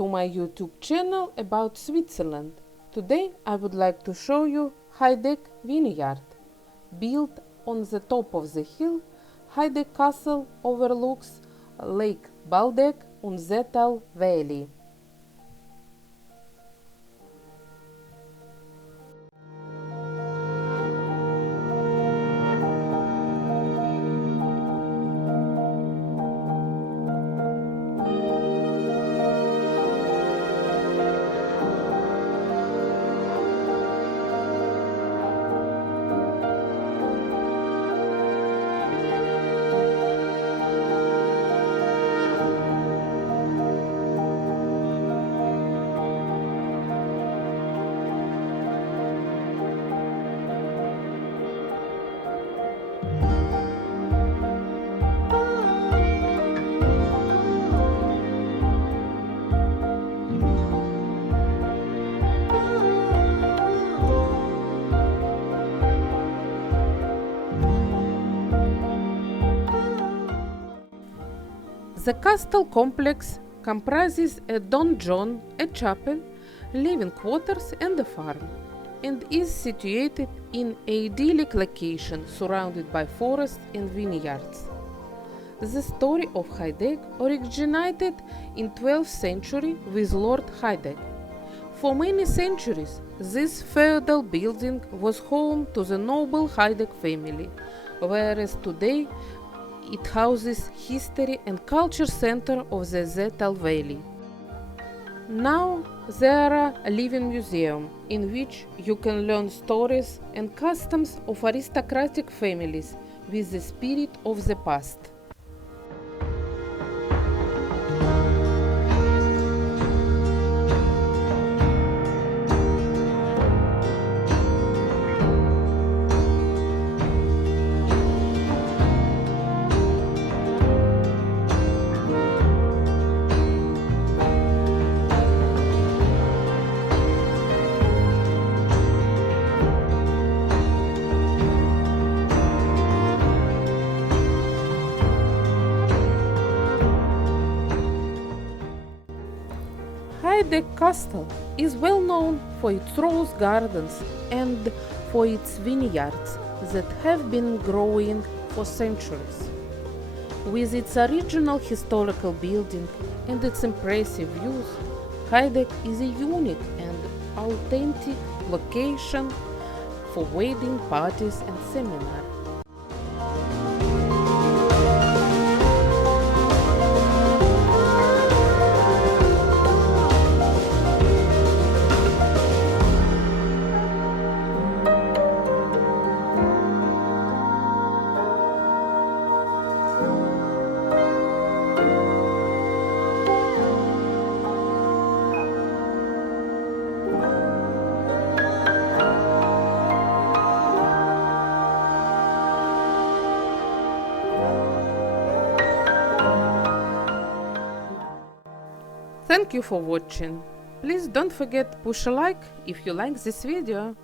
to my YouTube channel about Switzerland. Today I would like to show you Heidegg Vineyard. Built on the top of the hill, Heidegg Castle overlooks Lake Baldeck and Seetal Valley. The castle complex comprises a donjon, a chapel, living quarters and a farm, and is situated in an idyllic location surrounded by forests and vineyards. The story of Heidegg originated in 12th century with Lord Heidegg. For many centuries, this feudal building was home to the noble Heidegg family, whereas today it houses history and culture center of the Seetal Valley. Now there are a living museum in which you can learn stories and customs of aristocratic families with the spirit of the past. Heidegg Castle is well known for its rose gardens and for its vineyards that have been growing for centuries. With its original historical building and its impressive views, Heidegg is a unique and authentic location for wedding parties and seminars. Thank you for watching. Please don't forget to push a like if you like this video.